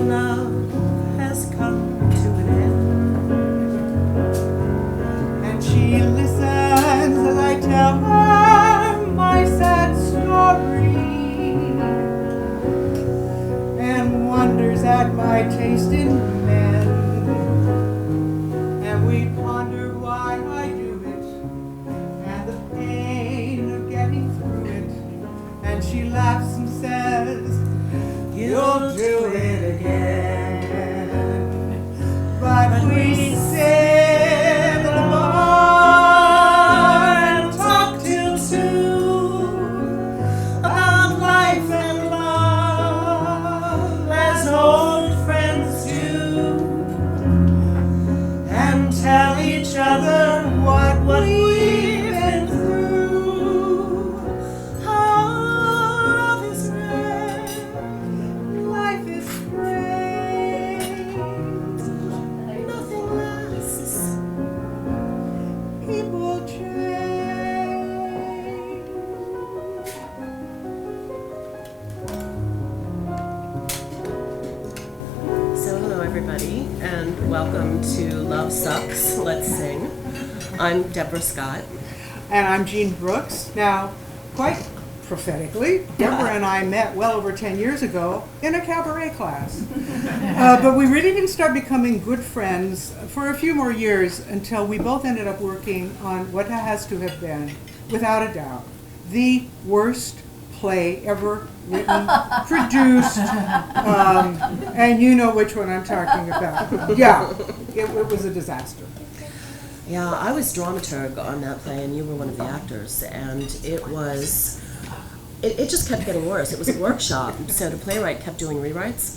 love has come to an end. And she listens as I tell her my sad story, and wonders at my taste in men. And we ponder why I do it, and the pain of getting through it. And she laughs and says, "You'll do it again." But we sit in the bar and talk till 2 about life and love as old friends do, and tell each other what we've been through. Love is rare, life is great, nothing lasts, people change. So hello everybody, and welcome to Love Sucks, Let's Sing. I'm Deborah Scott. And I'm Jean Brooks. Now, quite prophetically, Deborah and I met well over 10 years ago in a cabaret class. But we really didn't start becoming good friends for a few more years until we both ended up working on what has to have been, without a doubt, the worst play ever written, produced, and you know which one I'm talking about. Yeah, it was a disaster. Yeah, I was dramaturg on that play, and you were one of the actors, and it just kept getting worse. It was a workshop, so the playwright kept doing rewrites,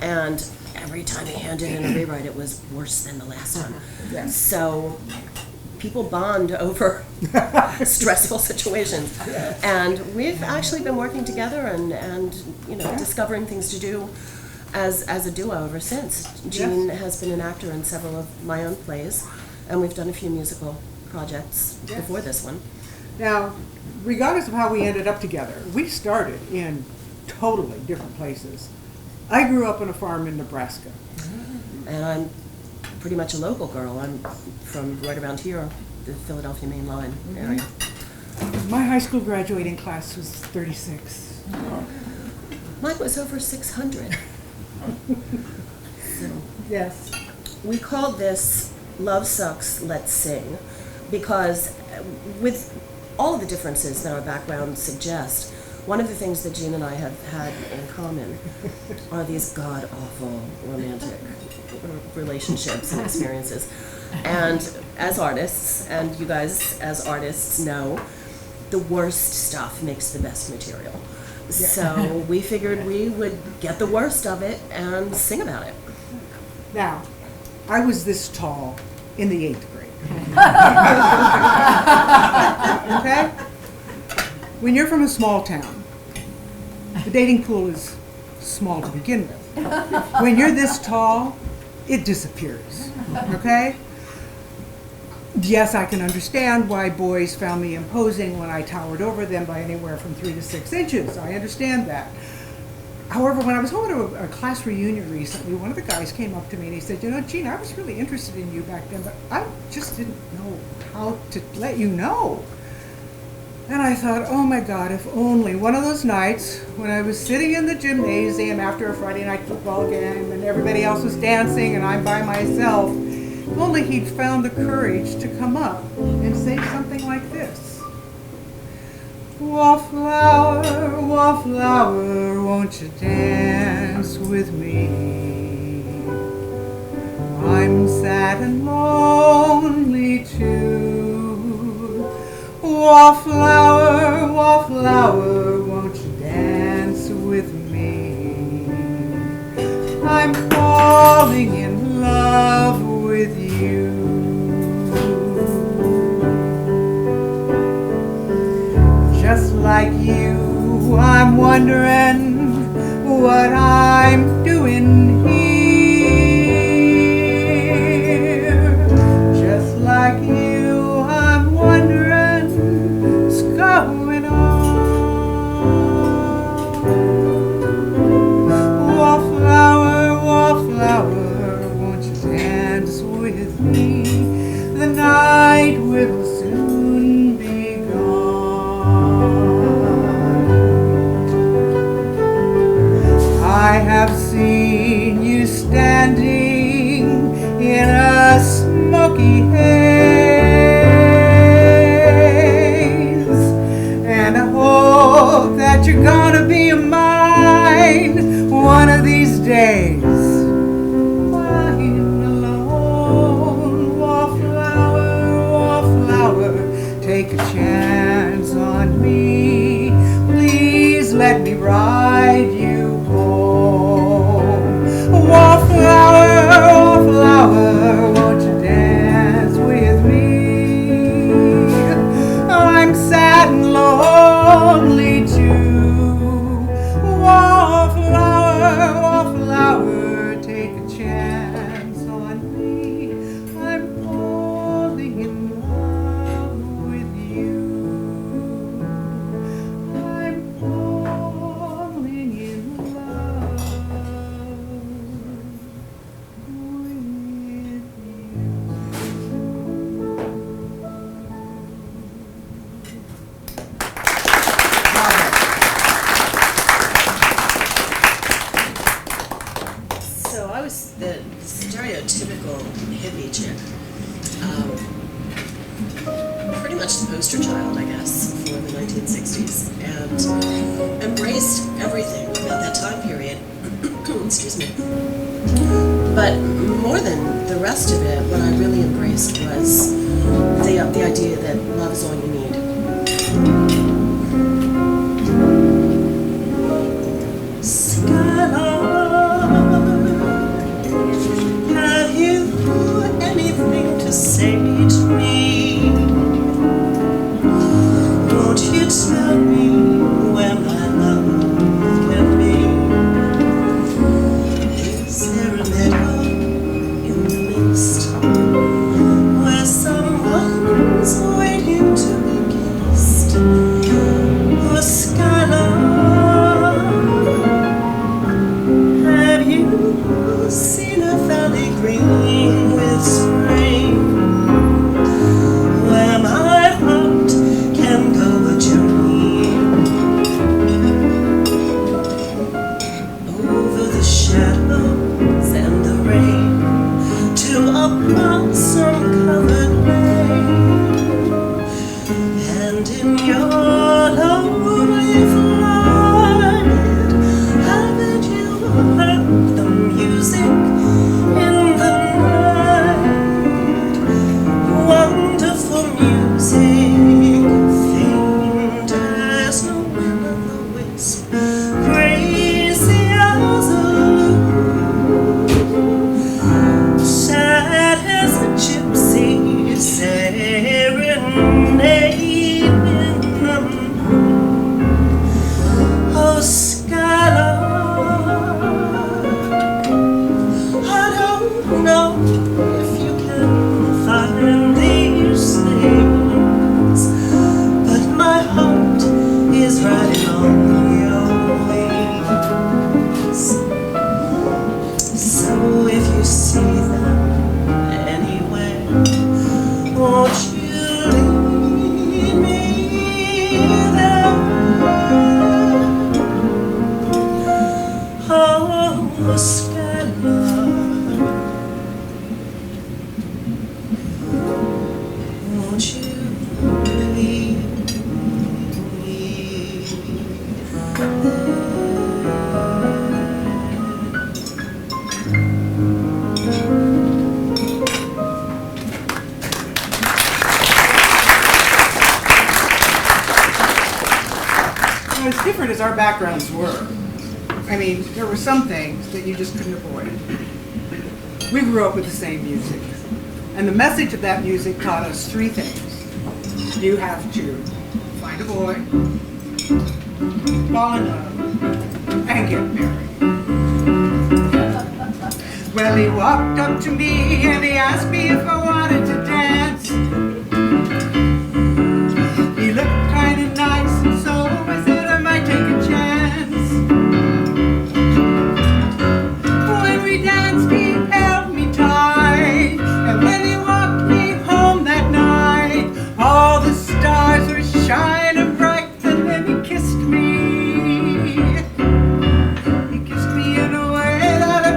and every time he handed in a rewrite, it was worse than the last one. Yes. So people bond over stressful situations, and we've actually been working together and discovering things to do as a duo ever since. Jean has been an actor in several of my own plays, and we've done a few musical projects before this one. Now, regardless of how we ended up together, we started in totally different places. I grew up on a farm in Nebraska. And I'm pretty much a local girl. I'm from right around here, the Philadelphia Main Line area. My high school graduating class was 36. Mine was over 600. So Yes. we called this Love Sucks, Let's Sing, because with all of the differences that our backgrounds suggest, one of the things that Jean and I have had in common are these god-awful romantic relationships and experiences. And as artists, and you guys as artists know, the worst stuff makes the best material. So we figured we would get the worst of it and sing about it. Now, I was this tall in the 8th grade. Okay? When you're from a small town, the dating pool is small to begin with. When you're this tall, it disappears. Okay? Yes, I can understand why boys found me imposing when I towered over them by anywhere from 3 to 6 inches. I understand that. However, when I was home at a class reunion recently, one of the guys came up to me and he said, "You know, Jean, I was really interested in you back then, but I just didn't know how to let you know." And I thought, oh my God, if only one of those nights when I was sitting in the gymnasium after a Friday night football game and everybody else was dancing and I'm by myself, if only he'd found the courage to come up and say something like this. Wallflower, won't you dance with me? I'm sad and lonely too. Wallflower, won't you dance with me? I'm falling in love with you. Just like you, I'm wondering what I'm doing here. Just like you, I'm wondering what's going on. Wallflower, seen you standing in a smoky haze, and I hope that you're gonna be mine one of these days. Lying alone, wallflower, take a chance on me. Please let me ride you home. Wallflower, won't you dance with me? I'm sad and lonely too. Wallflower, take a chance on me. I'm falling in love with you. I'm falling in love with you. So I was the stereotypical hippie chick. Pretty much the poster child, I guess, for the 1960s, and embraced everything about that time period. Excuse me. But more than the rest of it, what I really embraced was the idea that love is all you need. Have you anything to say to me? Won't you tell me where my love can be? Is there a meadow in the mist where someone's waiting to be kissed? Or skyline? Have you seen a valley green with spring, where my heart can go a journey over the shadows and the rain to a blossom-covered lane? And in your lonely flight, haven't you heard the music in the night? Wonderful music, faint as the will-o'-the-wisp, crazy as a loon, sad as a gypsy serenade in the moon. Oh, Skylark, I don't know if you can find these things, but my heart is riding on your wings. So if you see them anywhere, won't you lead me there? Oh, Skylark, won't you lead me there? As different as our backgrounds were, I mean, there were some things that you just couldn't avoid. We grew up with the same music. And the message of that music taught us three things. You have to find a boy, fall in love, and get married. Well, he walked up to me and he asked me if I wanted to dance. He looked kind of nice, and so I said I might take a chance. When we danced, he held me tight, and when he walked me home that night, all the stars were shining bright, and then he kissed me. He kissed me in a way that I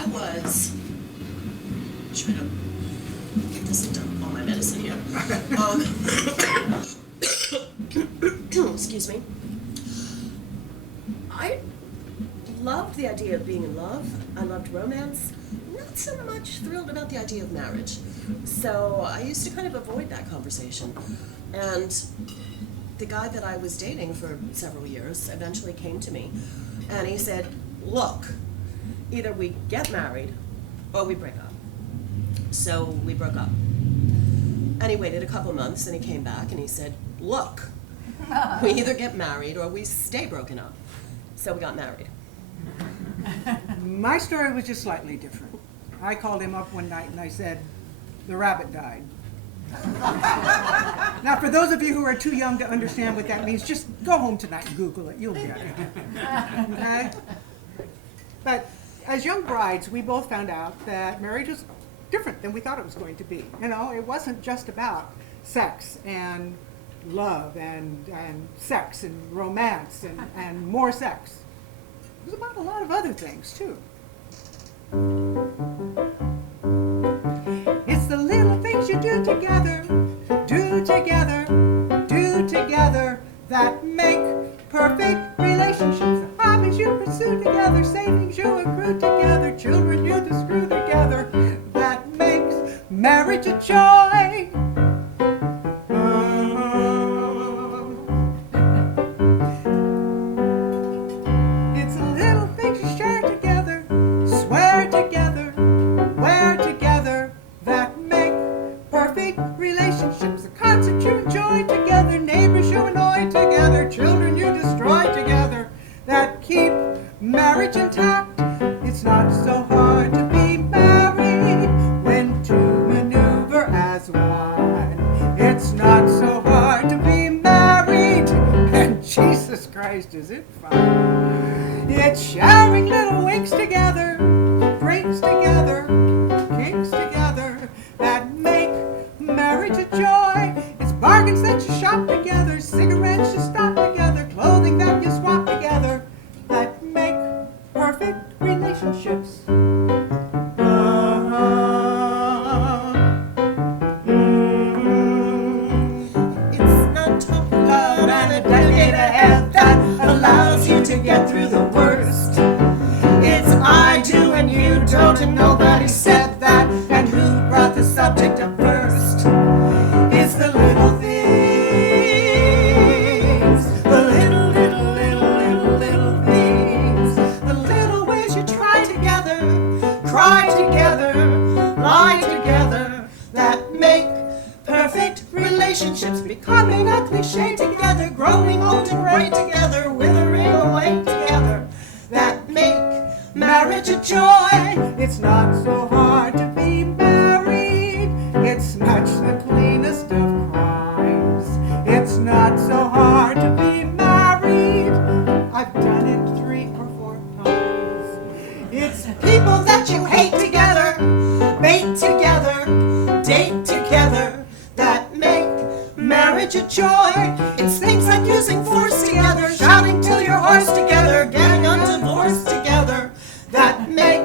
I was trying to get this into all my medicine here. Excuse me. I loved the idea of being in love. I loved romance. Not so much thrilled about the idea of marriage. So I used to kind of avoid that conversation. And the guy that I was dating for several years eventually came to me and he said, look, either we get married or we break up. So we broke up. And he waited a couple months and he came back and he said, look, we either get married or we stay broken up. So we got married. My story was just slightly different. I called him up one night and I said, the rabbit died. Now, for those of you who are too young to understand what that means, just go home tonight and Google it. You'll get it. Okay? But as young brides, we both found out that marriage was different than we thought it was going to be. You know, it wasn't just about sex and love and sex and romance and more sex. It was about a lot of other things, too. It's the little things you do together, that make perfect relationships. The hobbies you pursue together, savings you accrue together, children you screw together, that makes marriage a joy. It's the little things you share together, swear together, wear together, that make perfect relationships. The concert you enjoy together, neighbors you annoy together, children you destroy together, that keep marriage intact. It's not so hard to be married when two maneuver as one. It's not so hard to be married, and Jesus Christ, is it fun? It's sharing little winks together, drinks together, kinks together, that make marriage a joy. It's bargains that you shop together, cigarettes you stop together, clothing that you swap together, that make perfect relationships. It's not talking loud and a decade ahead that allows you to get through the worst. It's I do and you don't and nobody said that, and who brought the subject up first? It's the little things, the little things, the little ways you try together, cry together, lie together, that make perfect relationships. Becoming a cliche together, growing old and gray together, withering away together, that make marriage a joy. It's not so hard to be married. It's much the cleanest of crimes. It's not so hard to be married. I've done it 3 or 4 times. It's People that you hate together, mate together, date together, that make marriage a joy. It's things like using force together, shouting till you're hoarse together, getting undivorced together, that make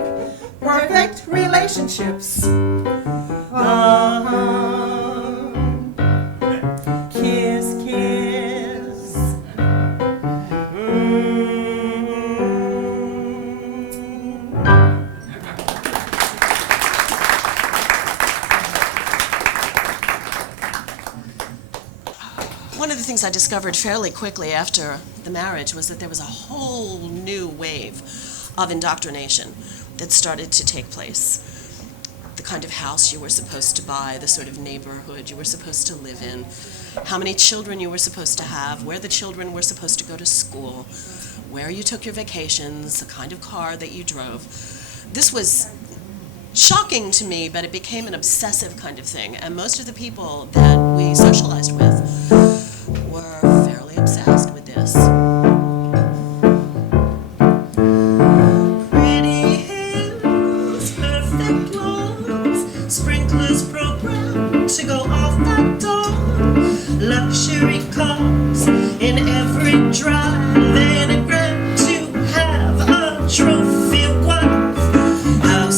perfect relationships. Kiss, kiss. One of the things I discovered fairly quickly after the marriage was that there was a whole new wave of indoctrination that started to take place. The kind of house you were supposed to buy, the sort of neighborhood you were supposed to live in, how many children you were supposed to have, where the children were supposed to go to school, where you took your vacations, the kind of car that you drove. This was shocking to me, but it became an obsessive kind of thing, and most of the people that we socialized with were fairly obsessed with this. Pretty hills, perfect lawns, sprinklers programmed to go off that dawn, luxury cars in every drive, and a grant to have a trophy wife, house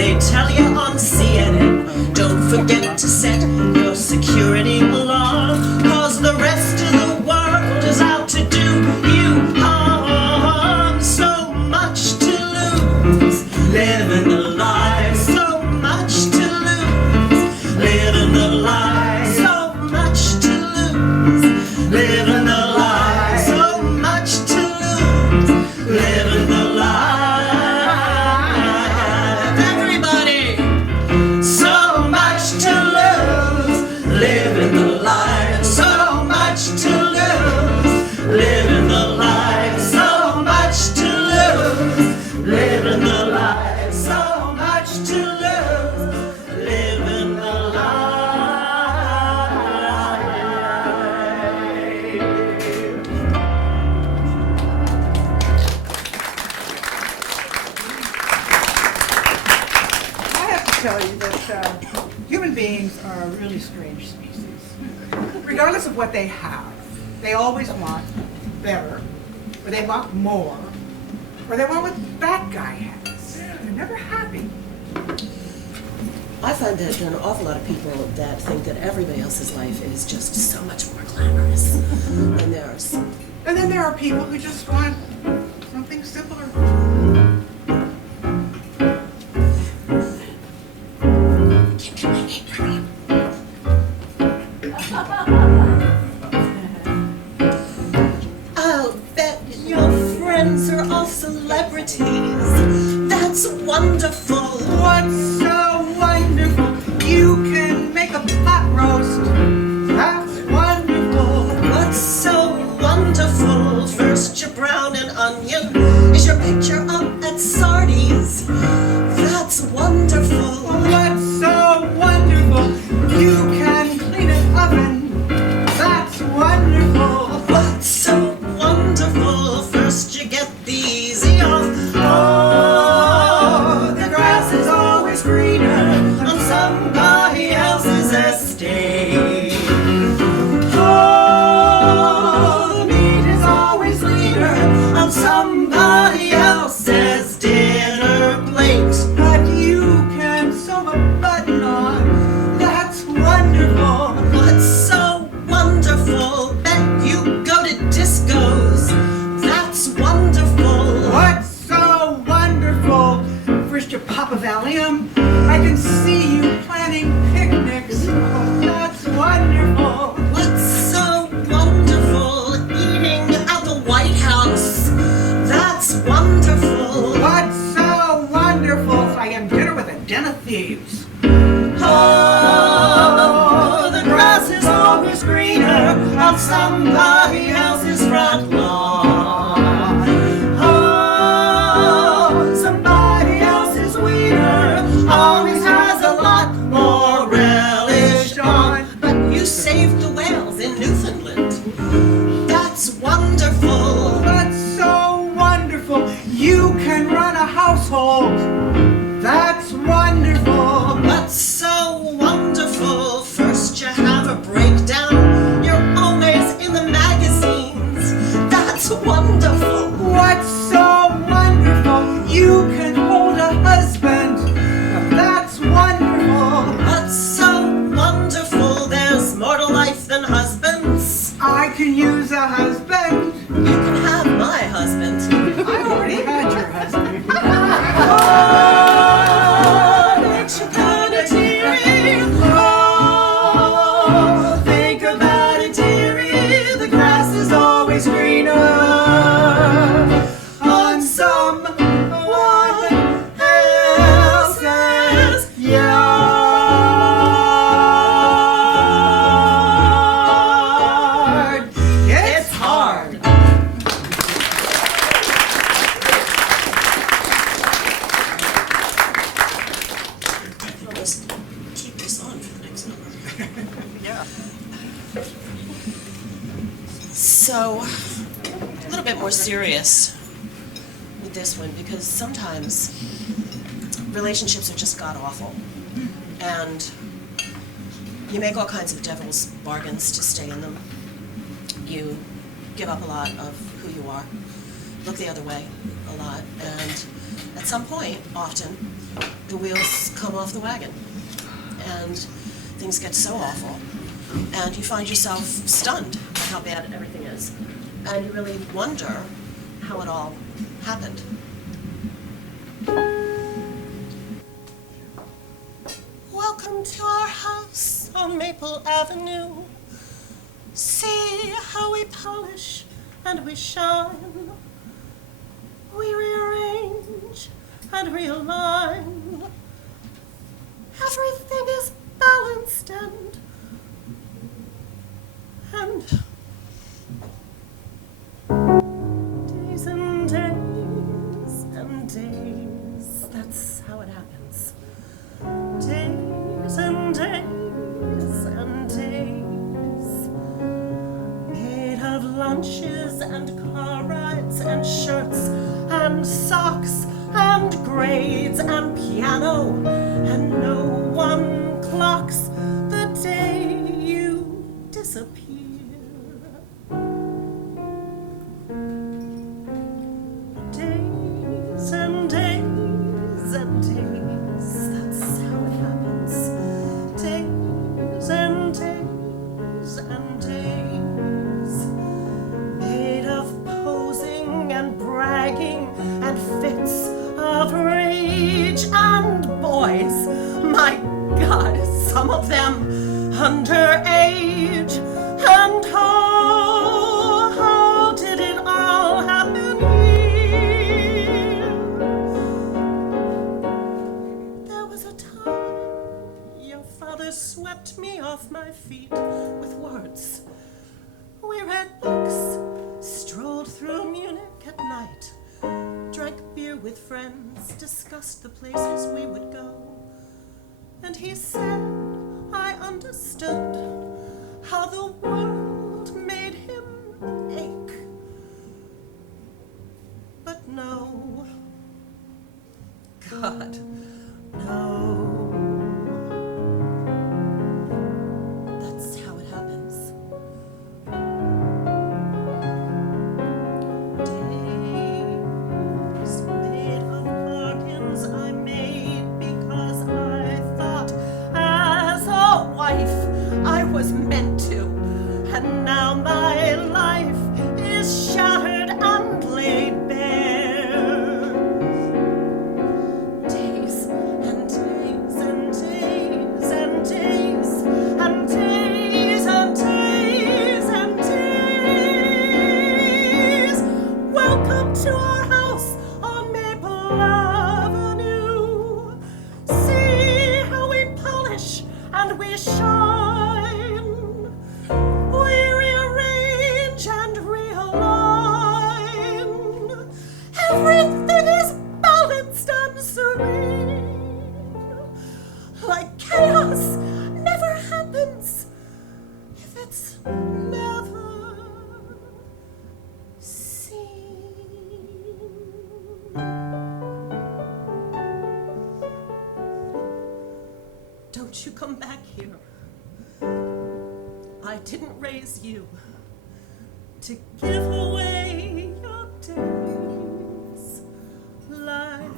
they tell you on CNN. Don't forget to set your security alarm, 'cause the rest of the world is out to do you harm. So much to lose, living the life. So much to lose, living the life. So much to lose, living the life. So much to lose, living the life. Everybody, so much to lose, living the life. So much to lose, living the life. So much to lose, living the life. So much to lose, living the I have to tell you that human beings are a really strange species. Regardless of what they have, they always want better, or they want more, or they want what that guy has. They're never happy. I find that there are an awful lot of people that think that everybody else's life is just so much more glamorous than theirs. And then there are people who just want something simpler. I'll bet your friends are all celebrities. That's wonderful. What's so wonderful? You can make a pot roast. That's wonderful. What's so wonderful? First you brown an onion. Is your picture up at Sardi's? That's wonderful. What's so wonderful? You can clean an oven. That's wonderful. What's so wonderful? First you get the easy off. Oh, the grass is always greener on somebody else's estate. Oh, the meat is always leaner on somebody else's dinner plate. But you can sew a button on. That's wonderful. What's so wonderful? Bet you go to discos. That's wonderful. What's so wonderful? First you pop a Valium. I can see you planning picnics. Oh, that's wonderful. What's so wonderful? Eating at the White House. That's wonderful. What's so wonderful? If I am dinner with a den of thieves. Oh, the grass is always greener on somebody else's front lawn. Oh, somebody else's wiener always has a lot more relish on. But you saved the whales in Newfoundland. That's wonderful. What's so wonderful? You can run a household. That's wonderful. What's so wonderful? First you have a breakdown. You're always in the magazines. That's wonderful. What's so wonderful? You can hold a husband. Now that's wonderful. What's so wonderful? There's more to life than husbands. I can use a husband. You can have my husband. I already had your husband. Oh, makes you kinda teary. Oh, think about it, dearie. The grass is always greener on someone else's yard. It's hard. I'll just keep this on for the next number. Yeah. So, a little bit more serious with this one, because sometimes relationships are just god-awful. And you make all kinds of devil's bargains to stay in them. You give up a lot of who you are, look the other way a lot, and at some point, often, the wheels come off the wagon, and things get so awful, and you find yourself stunned by how bad everything is, and you really wonder how it all happened. Welcome to our house on Maple Avenue. See how we polish and we shine. We rearrange and realign. Everything is balanced and days and days and days. That's how it happens. Days and days and days, made of lunches and car rides and shirts and socks and grades and piano, and no one clocks the day you disappear. Days and days and days, that's how it happens. Days and days and days, made of posing and bragging and fits of rage and boys, my God, some of them underage. And how did it all happen here? There was a time your father swept me off my feet with words. We read books, strolled through Munich at night, drank beer with friends, discussed the places we would go. And he said I understood how the world made him ache. But no, God, no. That's how it happens. Days made of bargains I made because I thought as a wife I was meant to, and now my life is shattered and laid bare. Days and days and days and days and days and days and days. Welcome to our house on Maple Avenue. See how we polish and we shine. We rearrange and realign. Everything is balanced and serene. Like chaos never happens if it's never seen. Don't you come back here. I didn't raise you to give away your days like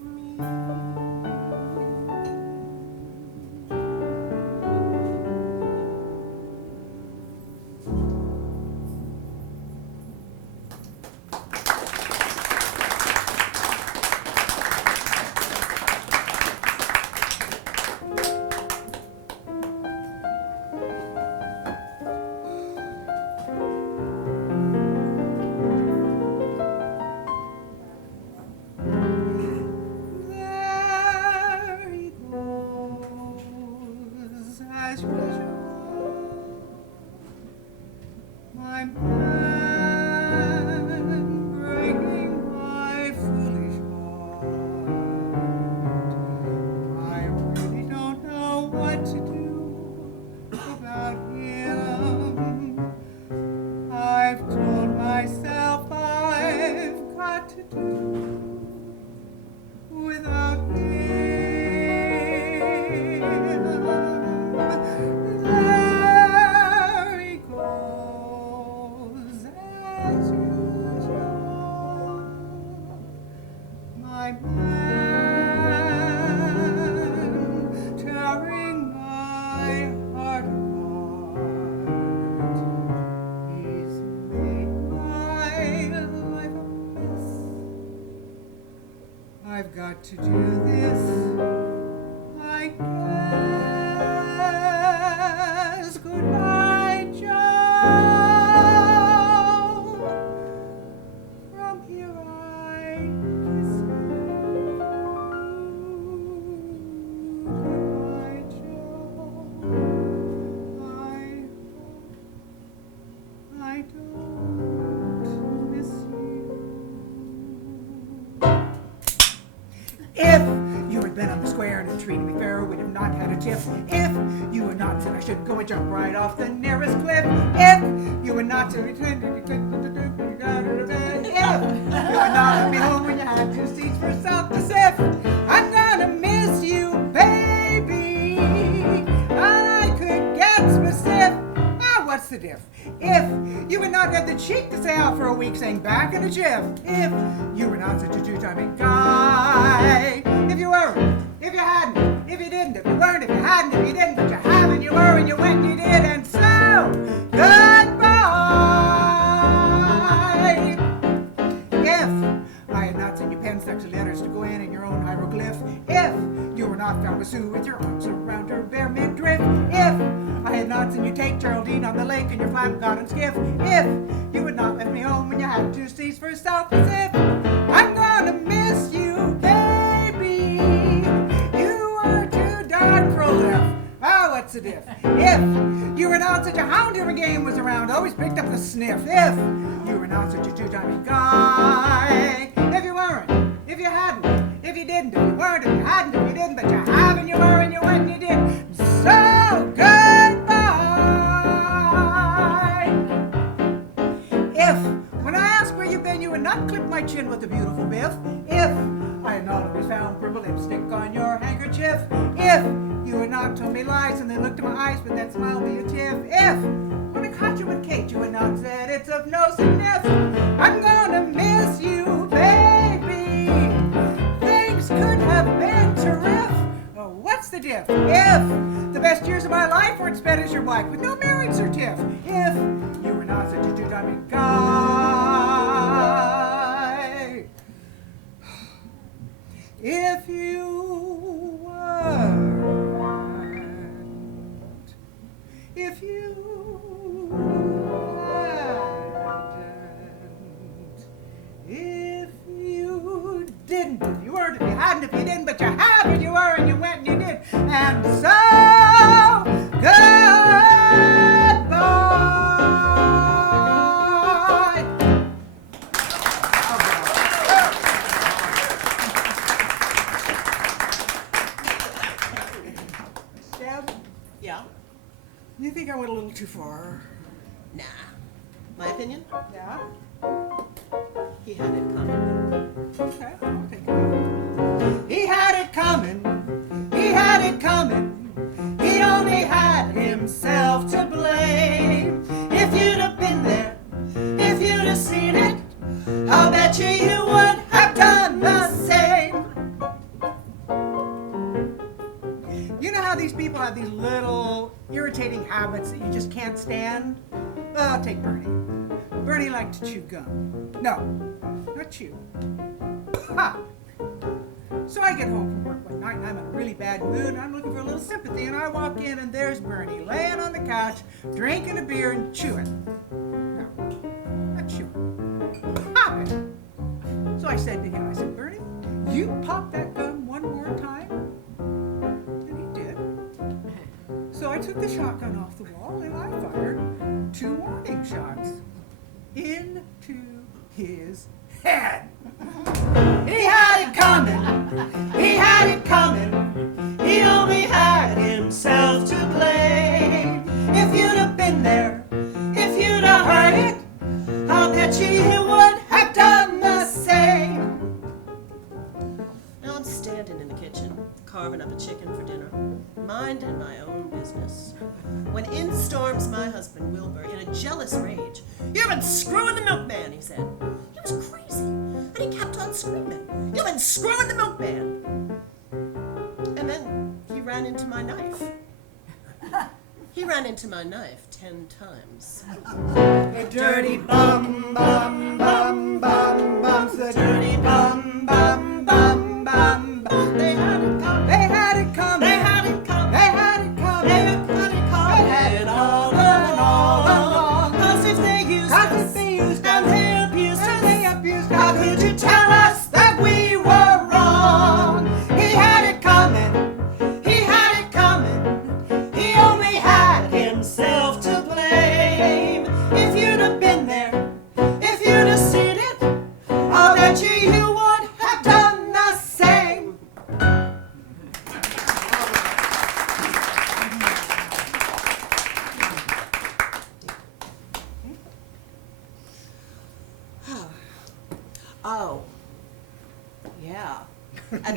me. There he goes, as usual. My man breaking my foolish heart. I really don't know what to do about him. I've told myself I've got to do without him. There he goes, as usual. My man got to do this, I guess. Goodbye, Joe. From here I kiss you. Goodbye, Joe. I don't miss you. If you had been on the square and had treated me fair, we'd have not had a tiff. If you had not said I should go and jump right off the nearest cliff. If you had not said if you had not let me home when you had 2 seats for South to sift. I'm gonna miss you, baby. I could get specific. What's the diff? If you had not had the cheek to stay out for a week saying back in a jiff. If you were not such a two-timing guy. If you were, if you hadn't, if you didn't, if you weren't, if you hadn't, if you didn't, but you have and you were and you went and you did, and so goodbye. If I had not sent you pen sexy letters to go in your own hieroglyph. If you were not found with Sue with your arms around her bare midriff. If I had not seen you take Geraldine on the lake in your flat garden skiff. If you had not left me home when you had 2 seats for South Pacific. I'm gonna miss you, baby. You are too darn prolific. What's the diff? If you were not such a hound when game was around, always picked up the sniff. If you were not such a two-timing guy. If you weren't, if you hadn't, if you didn't, if you weren't, if you hadn't, if you didn't, but you have and you were and you went and you did. So goodbye. If, when I asked where you've been, you would not clip my chin with a beautiful biff. If I had not always found purple lipstick on your handkerchief. If you had not told me lies and then looked in my eyes, but that smile be a tiff. If, when I caught you with Kate, you had not said it's of no significance. I'm gonna miss you, baby. Things could have been terrific. Oh, what's the diff? If the best years of my life weren't spent as your wife with no marriage certif. If you were not such a two-timing guy. If you weren't, if you hadn't, if you didn't, if you weren't, if you hadn't, if you didn't, but you have and you were and you went and you did, and so goodbye. Deb, Yeah? you think I went a little too far? Nah. My opinion? Yeah? He had it coming. Okay, I'll take it. He had it coming. He had it coming. He only had himself to blame. If you'd have been there, if you'd have seen it, I'll bet you would have done the same. You know how these people have these little irritating habits that you just can't stand? Well, take Bernie. Bernie liked to chew gum. No, not chew. Ha! So I get home from work one night and I'm in a really bad mood and I'm looking for a little sympathy and I walk in and there's Bernie laying on the couch, drinking a beer and chewing. No, not chewing. Popping. So I said to him, I said, Bernie, you pop that gum one more time? And he did. So I took the shotgun off the wall and I fired 2 warning shots into his head. He had it coming. He had it coming. He only had himself to blame. If you'd have been there, if you'd have heard it, I'll bet you would have done the same. Now I'm standing in the kitchen, carving up a chicken for dinner, minding my own business, when in storms my husband Wilbur in a jealous rage. You've been screwing the milkman, he said. He was crazy, and he kept on screaming. You've been screwing the milkman. And then he ran into my knife. He ran into my knife 10 times. The dirty bum, bum, bum, bum, bum's the dirty bum, bum, bum, bum,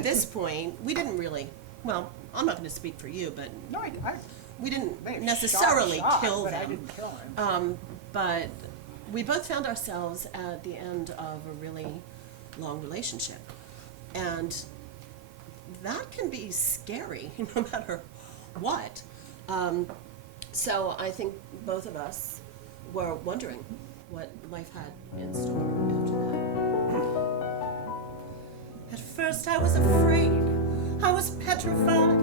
at this point, we didn't really, well, I'm not going to speak for you, but No, we didn't maybe necessarily shot, kill but I them. didn't kill him. But we both found ourselves at the end of a really long relationship. And that can be scary, no matter what. So I think both of us were wondering what life had in store after that. At first I was afraid, I was petrified,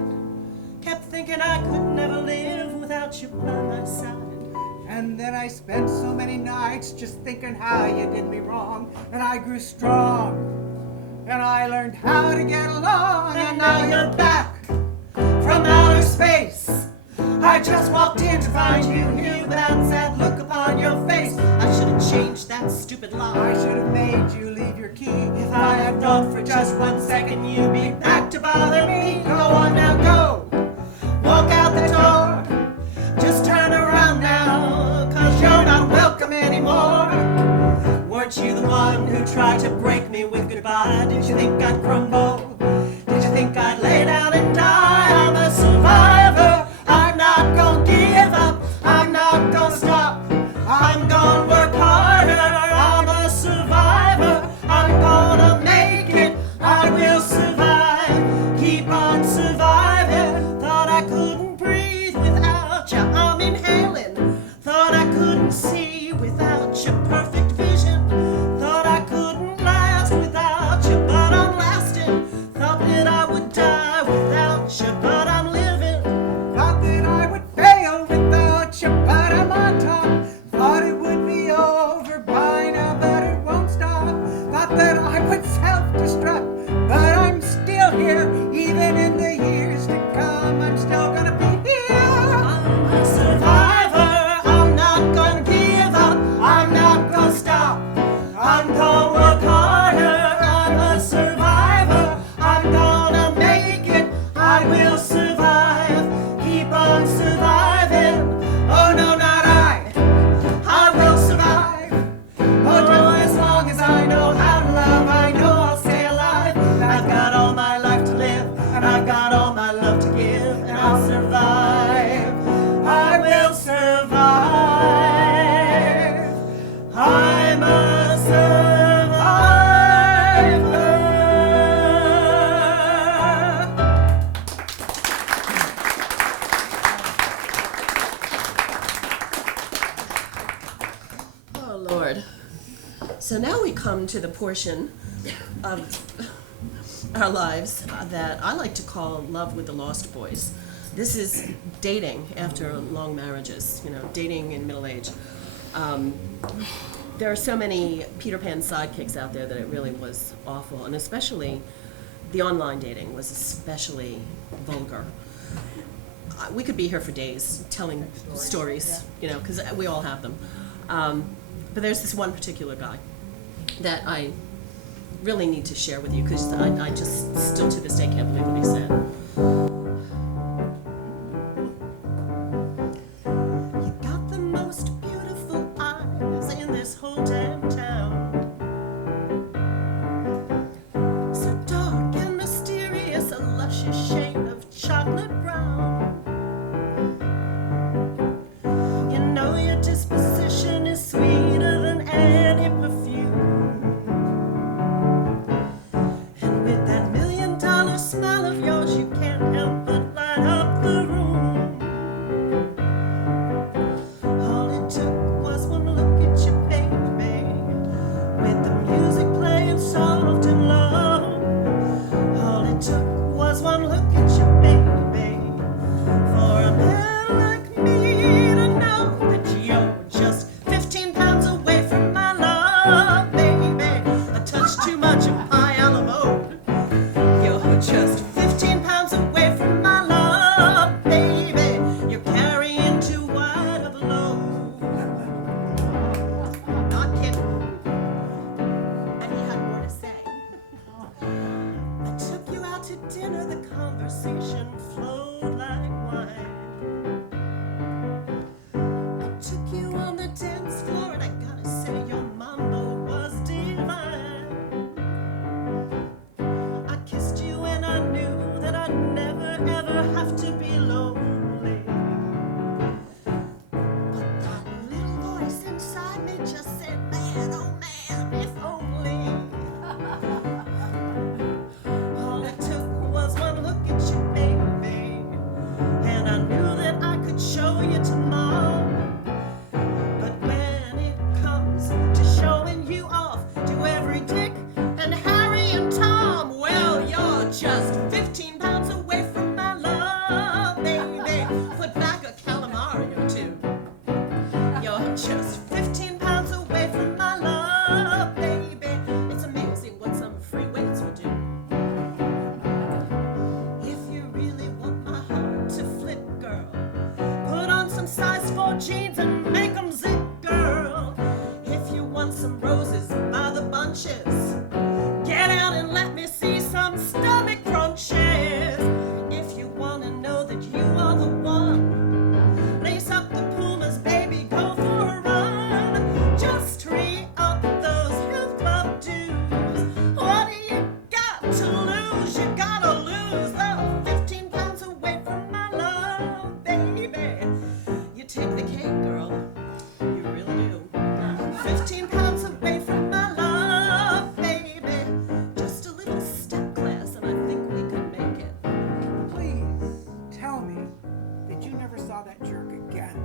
kept thinking I could never live without you by my side. And then I spent so many nights just thinking how you did me wrong. And I grew strong. And I learned how to get along. And now you're back from outer space. I just walked in to find you here with that sad look upon your face. I should have changed that stupid lie. I should have made you leave your key. If I had known for just 1 second you'd be back to bother me. Go on now, go. Walk out the door. Just turn around now, 'cause you're not welcome anymore. Weren't you the one who tried to break me with goodbye? Did you think I'd crumble? Did you think I'd lay down and die? I'm a survivor. I'm not gonna give up. I'm not gonna stop. I'm gonna work harder. I'm a survivor. I'm gonna make it. I will survive. Keep on surviving. Thought I couldn't breathe without you. I'm inhaling. Thought I couldn't see without your perfect vision. Thought I couldn't last without you, but I'm lasting. Thought that I would die without you, but I'm living. Thought that I would fail without you, but I'm on top. Thought it would be over by now, but it won't stop. Thought that I would self-destruct, but I'm still here. Even in the years to come, I'm still gonna be here. I'm a survivor. I'm not gonna give up. I'm not gonna stop. I'm gonna work harder. I'm a survivor. I'm gonna make it. I will survive. Keep on surviving. Oh no, not I will survive. Oh no, as long as I know how to love, I know I'll stay alive. I've got all my life to live, and I've got all my love to give, and I'll survive. I will survive. I'm a survivor. Oh, Lord. So now we come to the portion of our lives that I like to call Love with the Lost Boys. This is dating after long marriages, dating in middle age. There are so many Peter Pan sidekicks out there that it really was awful, and especially the online dating was especially vulgar. We could be here for days telling stories, because we all have them. But there's this one particular guy that I really need to share with you, because I just still to this day can't believe what he said. You got the most beautiful eyes in this whole damn town. So dark and mysterious, a luscious shade of chocolate brown. You know your disposition is sweeter than any perfume. And with that $1,000,000 smile of yours, you can't help but light up the room. All it took was one look at you, baby, with the music playing soft and low. All it took was one look at you, baby, have to be lonely. But that little voice inside me just said, man, oh man, if only. All it took was one look at you, baby, and I knew that I could show you tomorrow. But when it comes to showing you off to every Dick and Harry and Tom, well, you're just 15 pounds away from my love, baby. Put back a calamari or two. You're just 15 pounds away from my love, baby. It's amazing what some free weights will do. If you really want my heart to flip, girl, put on some size 4 jeans and make 'em zip, girl. If you want some roses by the bunches, get out and let me see some stomach crunches. If you want to know that you are the one, lace up the Pumas, baby, go for a run. Just re-up those health club dues. What do you got to lose? You gotta lose the 15 pounds away from my love, baby. You take the cake, girl. You really do. 15 pounds away from my love, baby. Just a little step class, and I think we could make it. Please tell me that you never saw that jerk again.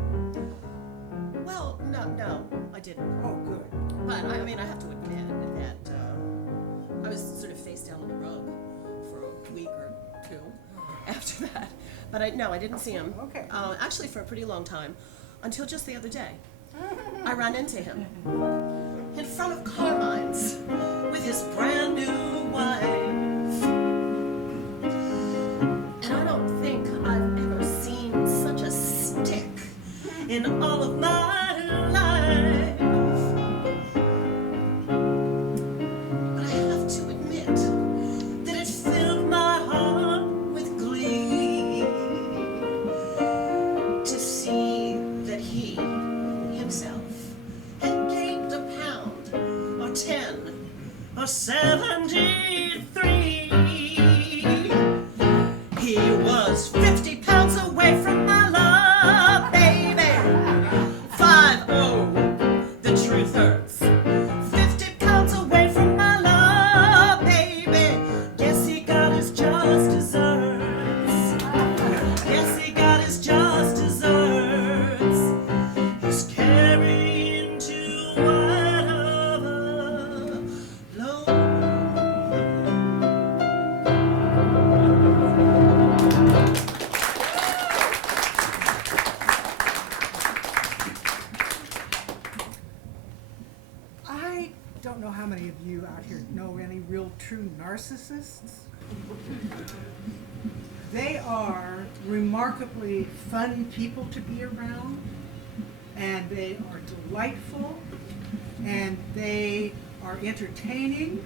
Well, no, I didn't. Oh, good. But I mean, I have to admit that I was sort of face down on the rug for a week or two after that. But I didn't see him. Okay. Actually, for a pretty long time, until just the other day. I ran into him in front of Carmine's with his brand new wife. And I don't think I've ever seen such a stick in all of my life. But I have to admit that it filled my heart with glee to see that he himself had gained a pound or 10 or 73. He was 50 pounds away from my love, baby. 5-0, the truth hurts. 50 pounds away from my love, baby. Guess he got his just desserts. Guess he got his just desserts. He's carrying too wide of a load. I don't know how many of you out here know any real true narcissists. They are remarkably fun people to be around, and they are delightful, and they are entertaining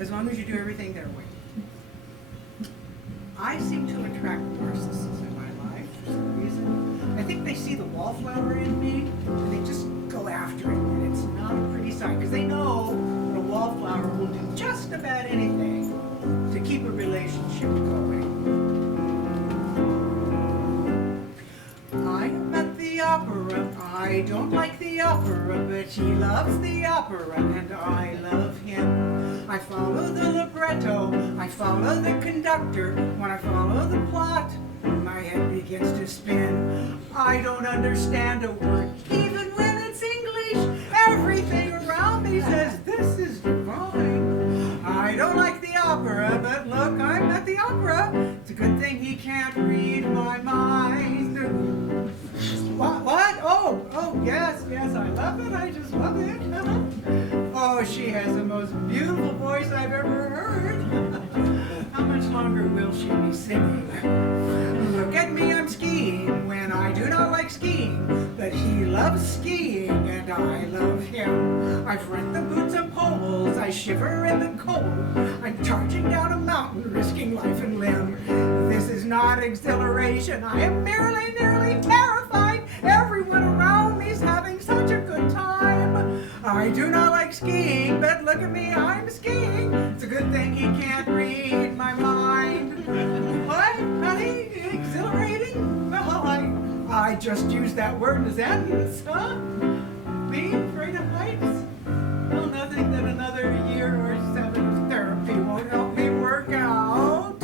as long as you do everything their way. I seem to attract narcissists in my life for some reason. I think they see the wallflower in me, and they just go after it, and it's not a pretty sight, because they know that a wallflower will do just about anything to keep a relationship going. I am at the opera. I don't like the opera, but he loves the opera, and I love him. I follow the libretto, I follow the conductor. When I follow the plot, my head begins to spin. I don't understand a word, even when it's English. Everything around me says this is divine. I don't like the opera, but look, I'm at the opera. It's a good thing he can't read my mind. What? Oh, yes, I love it. I just love it. Oh, she has the most beautiful voice I've ever heard. How much longer will she be singing? Look at me, I'm skiing when I do not like skiing, but he loves skiing and I love him. I've rent the boots and poles, I shiver in the cold. I'm charging down a mountain, risking life and limb. This is not exhilaration, I am merely terrified. Everyone around me's having such a good time. I do not like skiing, but look at me, I'm skiing. It's a good thing he can't read my mind. What, honey? I just used that word as Andy's, huh? Being afraid of heights? Well, nothing that another year or 7 of therapy won't help me work out.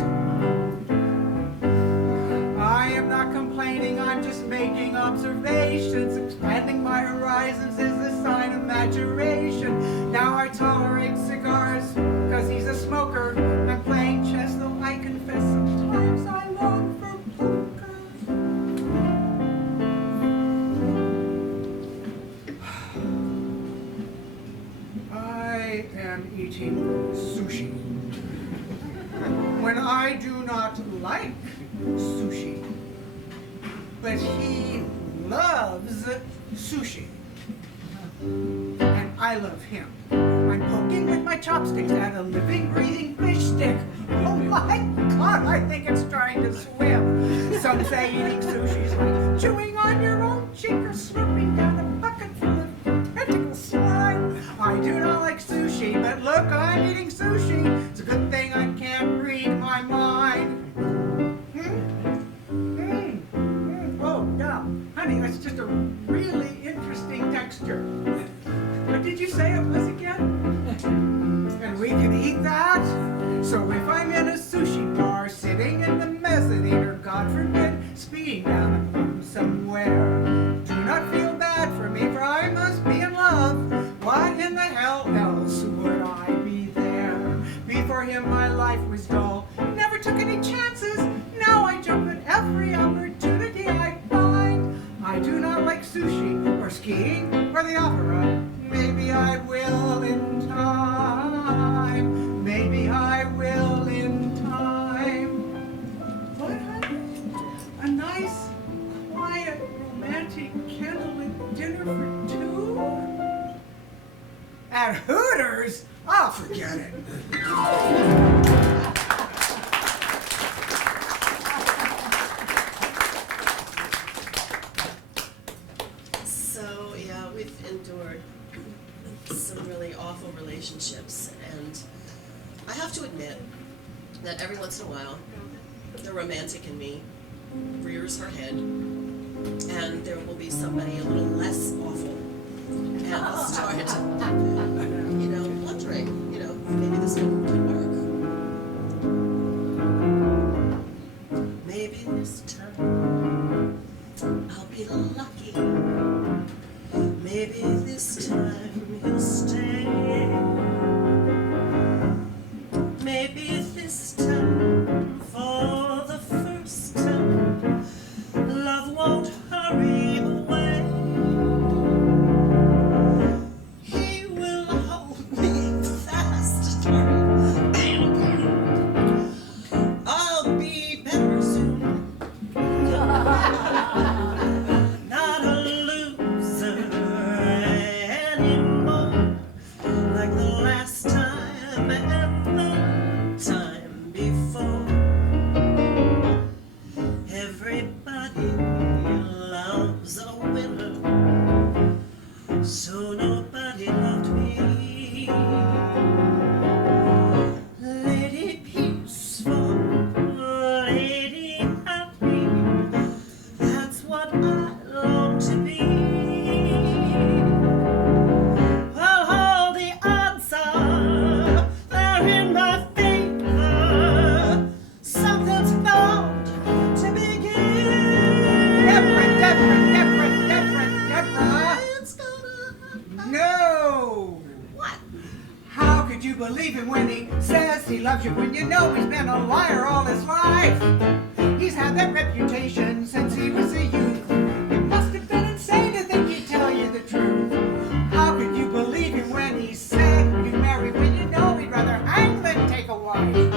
I am not complaining, I'm just making observations. Expanding my horizons is a sign of maturation. Now I tolerate cigars because he's a smoker. I'm playing chess, though I confess sometimes I long for poker. I am eating sushi when I do not like sushi, but he loves sushi, and I love him. I'm poking with my chopsticks at a living, breathing fish stick. Oh my God, I think it's trying to swim. Some say eating sushi is like chewing on your own cheek or slurping down a bucket full of tentacle slime. I do not like sushi, but look, I'm eating sushi. It's a good thing I can't read my mind. Oh, yeah, honey, that's just a really interesting texture. What did you say it was again? And we can eat that? So if I'm in a sushi bar, sitting in the mezzanine, or God forbid, speeding down a plum somewhere, do not feel bad for me, for I must be in love. Why in the hell else would I be there? Before him my life was dull, never took any chances. Now I jump at every opportunity I find. I do not like sushi, or skiing, or the opera. Maybe I will in time. Maybe I will in time. What, honey? A nice, quiet, romantic candlelit dinner for 2? At Hooters? I'll forget it. So, yeah, we've endured some really awful relationships, and I have to admit that every once in a while, the romantic in me rears her head, and there will be somebody a little less awful, and I'll start, wondering, maybe this could work. Maybe this time I'll be lucky. Maybe this time he'll stay. Maybe this time, for the first time, love won't hurry away. He will hold me fast. I'll be better soon. Not a loser anymore, like the last time and the time before. Everybody loves a winner, so nobody loved me. Lady peaceful, lady happy, that's what I long to be. Well, all the odds are they're in my favor. Something's bound to begin. Deborah. It's gonna happen. No! What? How could you believe him when he says he loves you when you know he's been a liar all his life? He's had that reputation since he was a youth. It must have been insane to think he'd tell you the truth. How could you believe him when he said he'd marry when you know he'd rather hang than take a wife?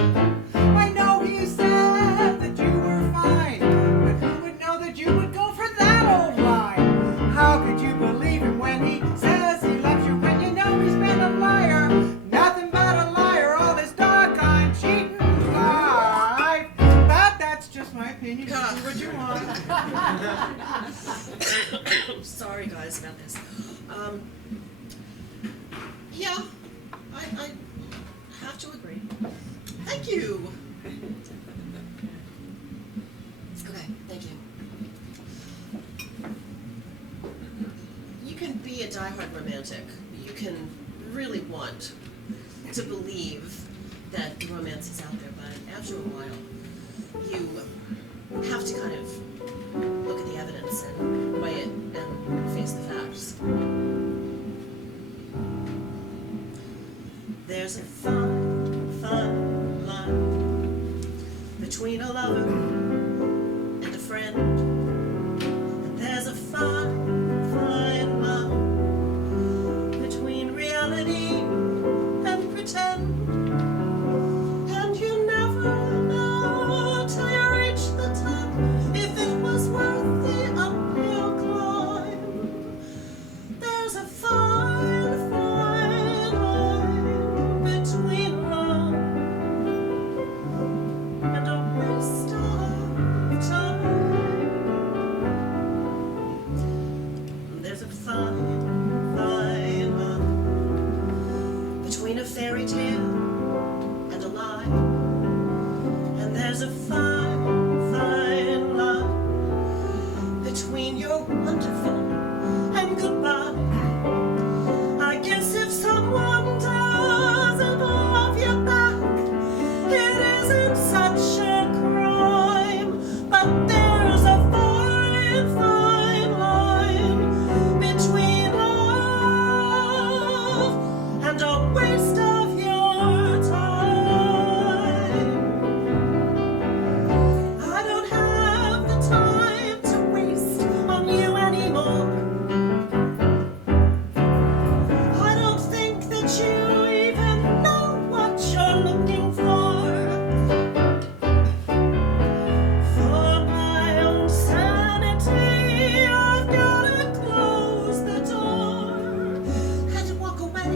I know he said that you were fine, but who would know that you would go for that old line? How could you believe him when he says he loves you when you know he's been a liar? Nothing but a liar all his doggone cheating life. But that's just my opinion. Do what you want. Sorry, guys, about this. Yeah, I have to agree. Thank you. Okay, thank you. diehard romantic, you can really want to believe that the romance is out there, but after a while, you have to kind of look at the evidence and weigh it and face the facts. There's a fine, fine line between a lover and a friend. And there's a fine, fine line between reality and pretend. And you never know till you reach the top if it was worth the uphill climb. There's a fine, fine line between love and a waste of time. There's a fine, fine line between a fairy tale and a lie. And there's a fine, fine line between your wonderful and goodbye. I guess if someone doesn't love you back, it isn't such a crime. But there's a fine, fine line between love and a waste of your time. I don't have the time to waste on you anymore. I don't think that you even know what you're looking for. For my own sanity, I've gotta close the door and walk away.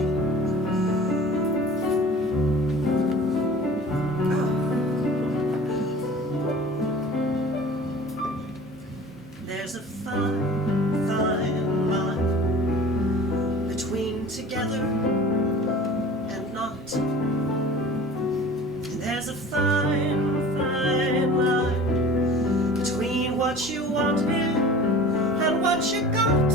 There's a fine, fine line between together and not. And there's a fine, fine line between what you wanted and what you got.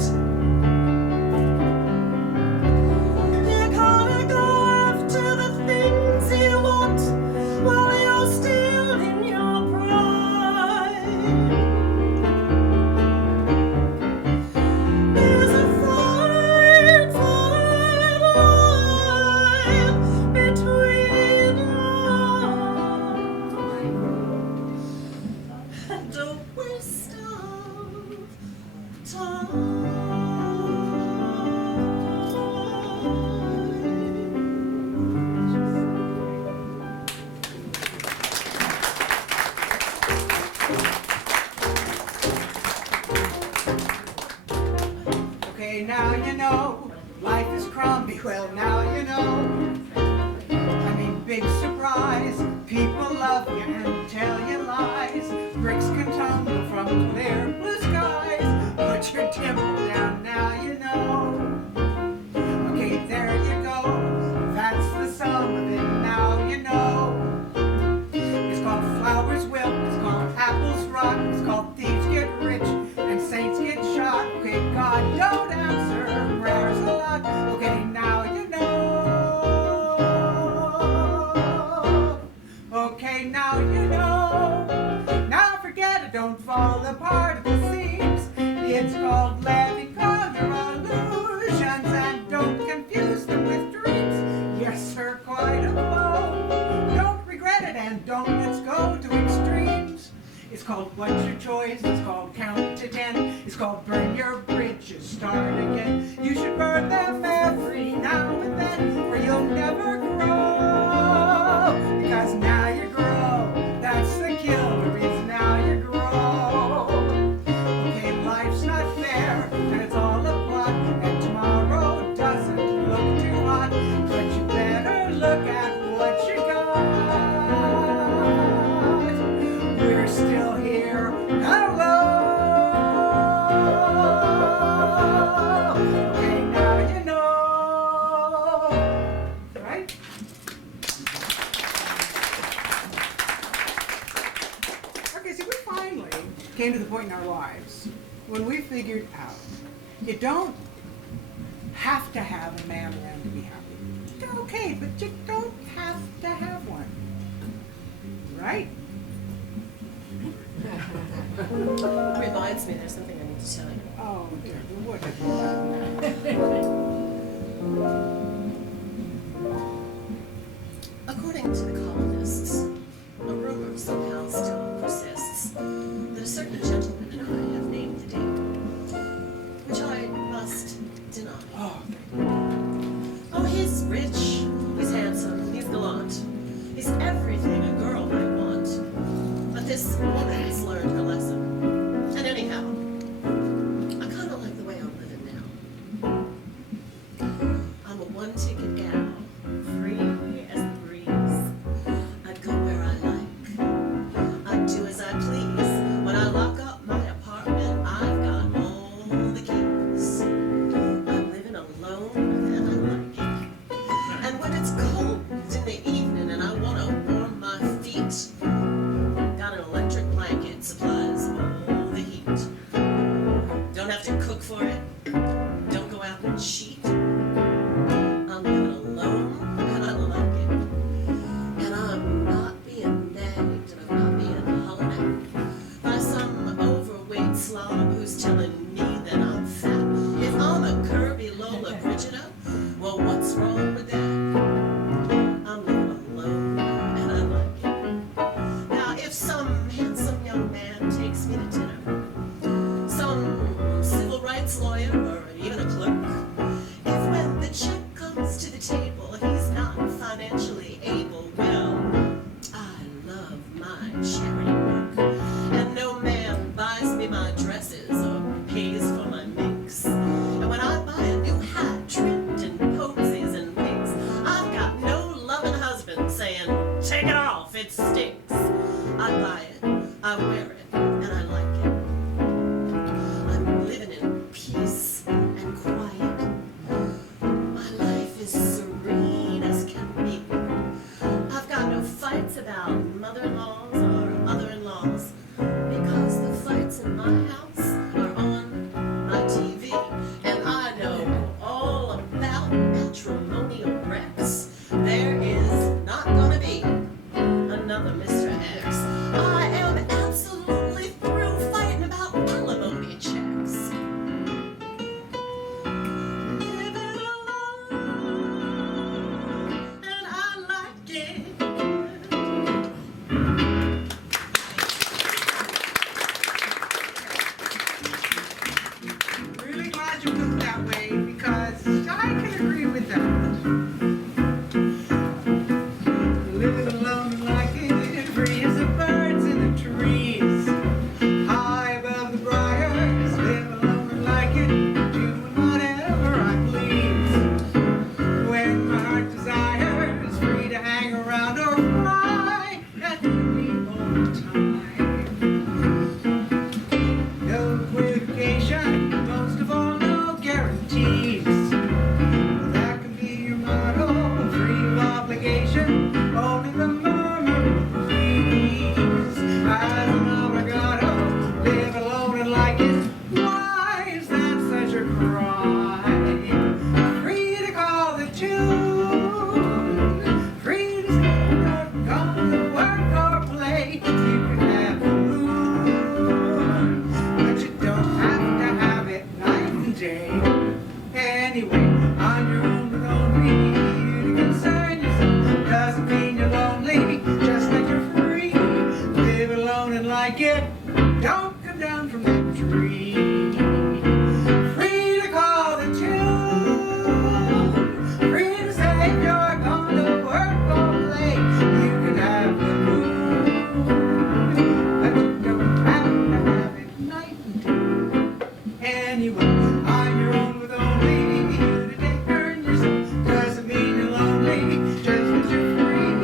You gotta go after the things you want while you're still in your prime. There's a fine, fine line between love and a waste of time. Okay, now you know life is crummy. Well, now you know. I mean, big surprise. People love you and tell you lies. Bricks can tumble from clear blue skies. Put your dimple down, now you know. Okay, there you go. That's the sum of it, now you know. It's called flowers wilt, it's called apples rot, it's called thieves get rich and saints get shot. Okay, God don't answer prayers a lot. Okay, now you know. Okay, now you know. Now forget it, don't fall apart at the seams. It's called letting go your illusions and don't confuse them with dreams. Yes, sir, quite a blow. Don't regret it and don't let's go to extremes. It's called what's your choice, it's called count to 10. It's called burn your bridges, start again. You should burn them every now and then, or you'll never grow. Because now you grow, that's the killer, is now you grow. Okay, life's not fair, and it's all a plot, and tomorrow doesn't look too hot, but you better look at what you got. We're still here, not alone. Okay, now you know. Right? Okay, so we finally came to the point in our lives when we figured out you don't have to have a man around to be happy. They're okay, but you don't have to have one. Right? Reminds me, there's something I need to tell you. Oh, dear. What have you done According to the colonists, a rumor somehow still persists that a certain gentleman and I have named the date, which I must deny. Oh, Oh, he's rich, he's handsome, he's gallant, he's everything a girl might want. But this woman's learned her lesson. And anyhow, I kind of like the way I'm living now. I'm a one-ticket gal, free as the breeze. I'd go where I like. I'd do as I please. When I lock up my apartment, I've got all the keys. I'm living alone and I like it. And when it's cold in the evening and I want to warm my feet, got an electric blanket, supplies all the heat. Don't have to cook for it. Don't go out and cheat. I'm living alone and I like it. And I'm not being nagged and I'm not being hollered at by some overweight slob who's telling me that I'm fat. If I'm a curvy Lola Brigida, well, what's wrong with that? I'm living alone and I like it. Now, if some handsome young man takes me to dinner, some civil rights lawyer or even a clerk, if when the check comes to the table he's not financially able, well, I love my charity work. And no man buys me my dresses or pays for my minks. And when I buy a new hat trimmed in posies and pinks, I've got no loving husband saying, take it off, it stinks. I buy it, I wear it, and I like it. I'm living in peace and quiet. My life is serene as can be. I've got no fights about mother-in-laws or other-in-laws because the fights in my house are on my TV. And I know all about matrimonial wrecks. There is not gonna be another Mr. X. I am absolutely through fighting about alimony checks. Living alone, and I like it. Really glad you put it that way because I can agree with that. Living alone and like it, free as the birds in the trees, high above the briars. Live alone and like it, doing whatever I please. When my heart desires, free to hang around or cry at me all the time. No equivocation, most of all, no guarantees. Well, that can be your motto, free of obligation, only the murmur of breeze. As an obrigado, live alone and like it. Why is that such a cry? Free to call the tune, free to say you're gonna work or play. You can have the moon, but you don't have to have it night and day. Anyway, on your own with only you to concern yourself doesn't mean you're lonely, just that you're free. Live alone and like it, don't come down from that tree. Free to call the tune, free to say you're gonna work or play. You can have the moon, but you don't have to have it night and day. Anyway, on your own with only you to take turn yourself doesn't mean you're lonely, just that you're free.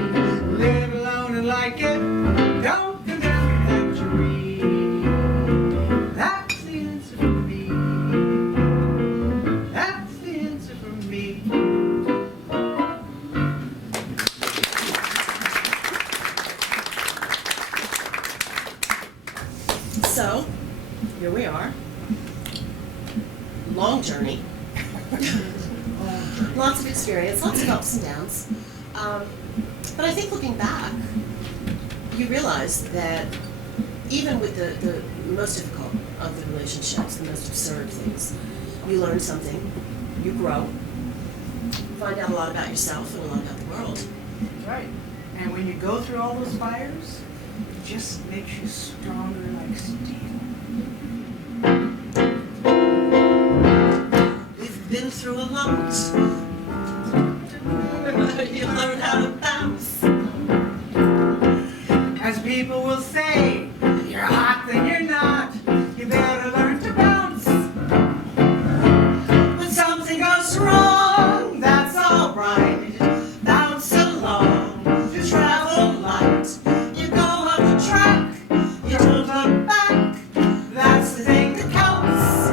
Live alone and like it, don't come down from that tree. That's the answer for me. That's the answer for me. So, here we are. Long journey. Lots of experience, lots of ups and downs. But I think looking back, you realize that even with the most difficult of the relationships, the most absurd things, you learn something, you grow, find out a lot about yourself and a lot about the world. Right. And when you go through all those fires, it just makes you stronger like steel. We've been through a lot. You learn how to bounce. As people will say, you're hot then you're not. You better learn to bounce. When something goes wrong, that's alright. Bounce along, you travel light. You go up the track, you don't look back. That's the thing that counts.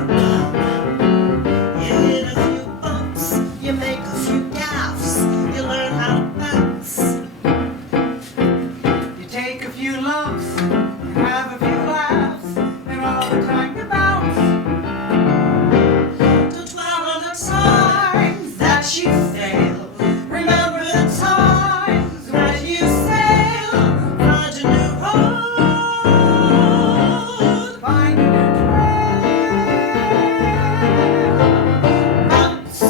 You hit a few bumps, you make a few gaffes. You learn how to bounce. You take a few lumps, you have a few laughs, and all the time you bounce. Don't dwell on the times that you fail. Remember the times when you sail. Find a new road. Find a new trail. Bounce.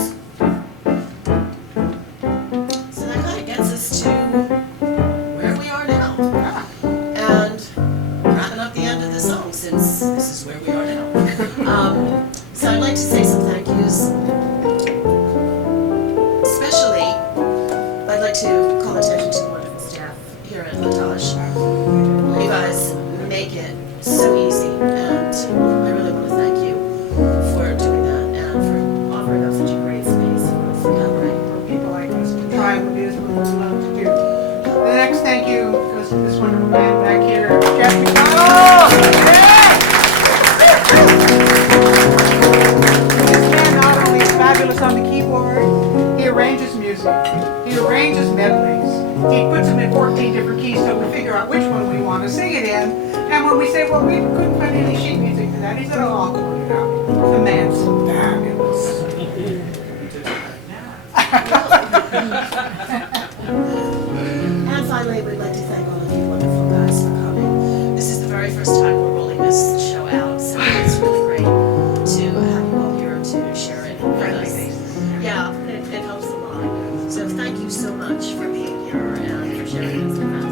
So that kind of gets us to where we are now. And wrapping up the end of the song, since this is where we are now. So I'd like to say some thank yous. Especially, I'd like to call attention to the wonderful staff here at Latage. You guys make it so easy, and I really want to thank you for doing that and for offering up such a great space for Cabaret. People like us to try what it is we love to do. The next thank you goes to this wonderful man back here, Jeff McDonald. This man not only is fabulous on the keyboard, he arranges music, he arranges medleys, he puts them in 14 different keys so we figure out which one we want to sing it in. And when we say, well, we couldn't find any sheet music for that, he said, oh, I'll work it out. The man's fabulous. And finally, we'd like to thank all of you wonderful guys for coming. This is the very first time we're rolling this show out, so it's really great to have you all here to share it with Friendly us. faces. Yeah, it helps a lot. So thank you so much for being here and for sharing this with us.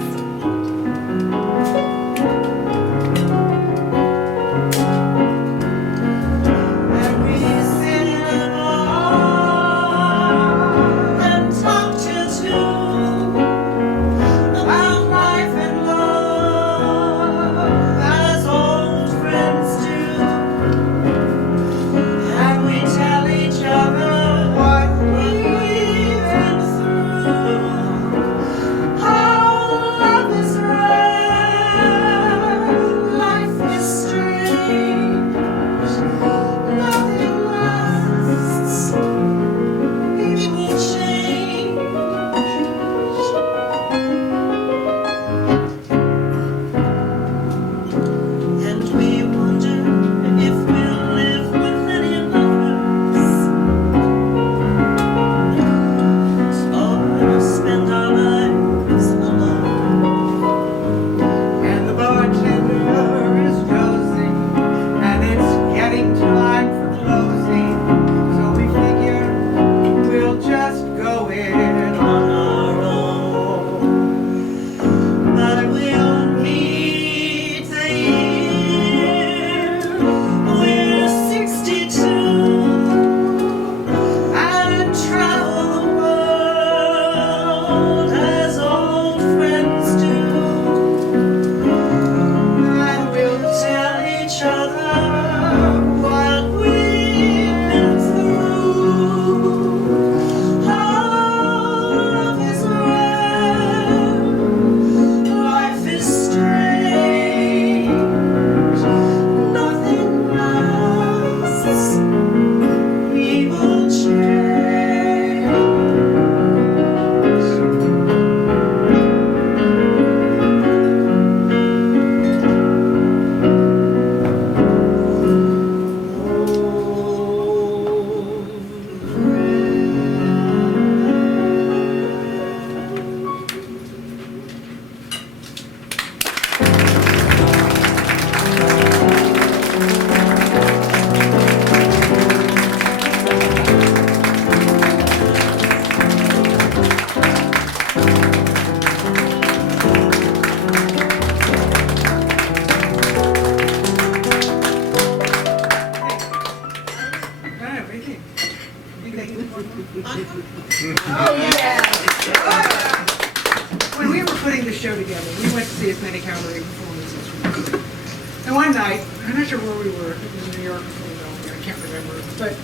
as many cabaret performances. And one night, I'm not sure where we were, it was New York or Philadelphia, I can't remember, but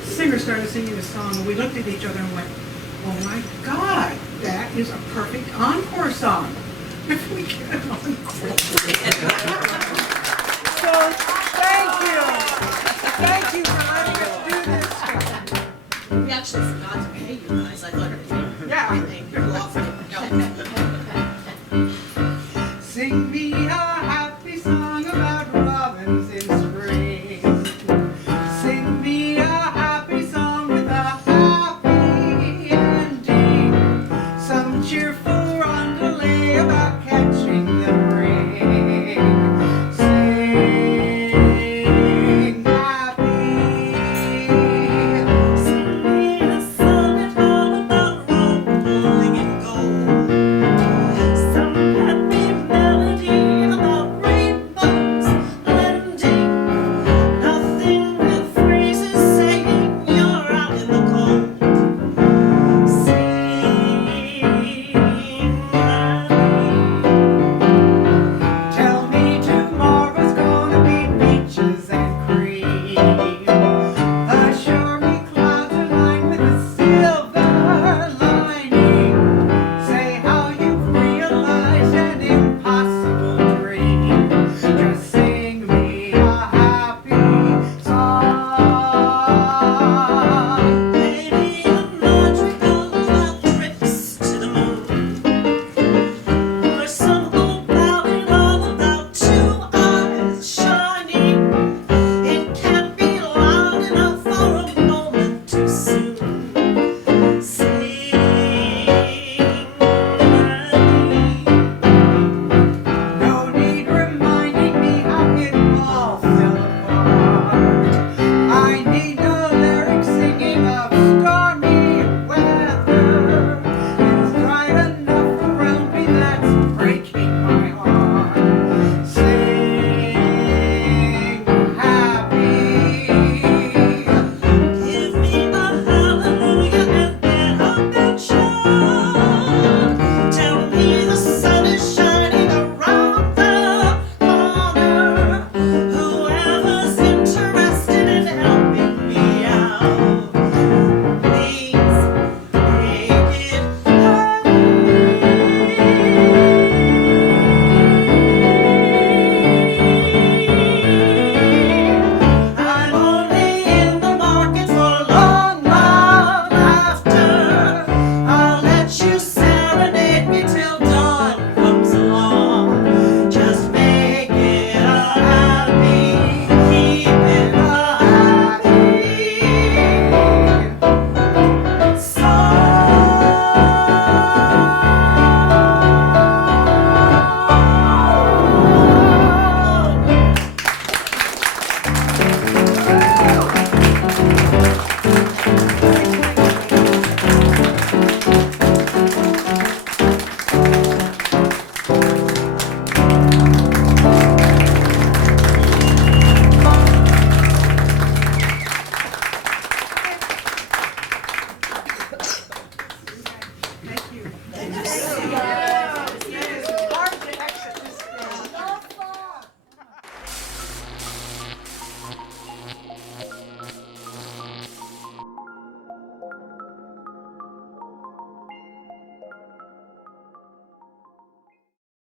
the singer started singing a song, and we looked at each other and went, oh my God, that is a perfect encore song. If we get an encore. So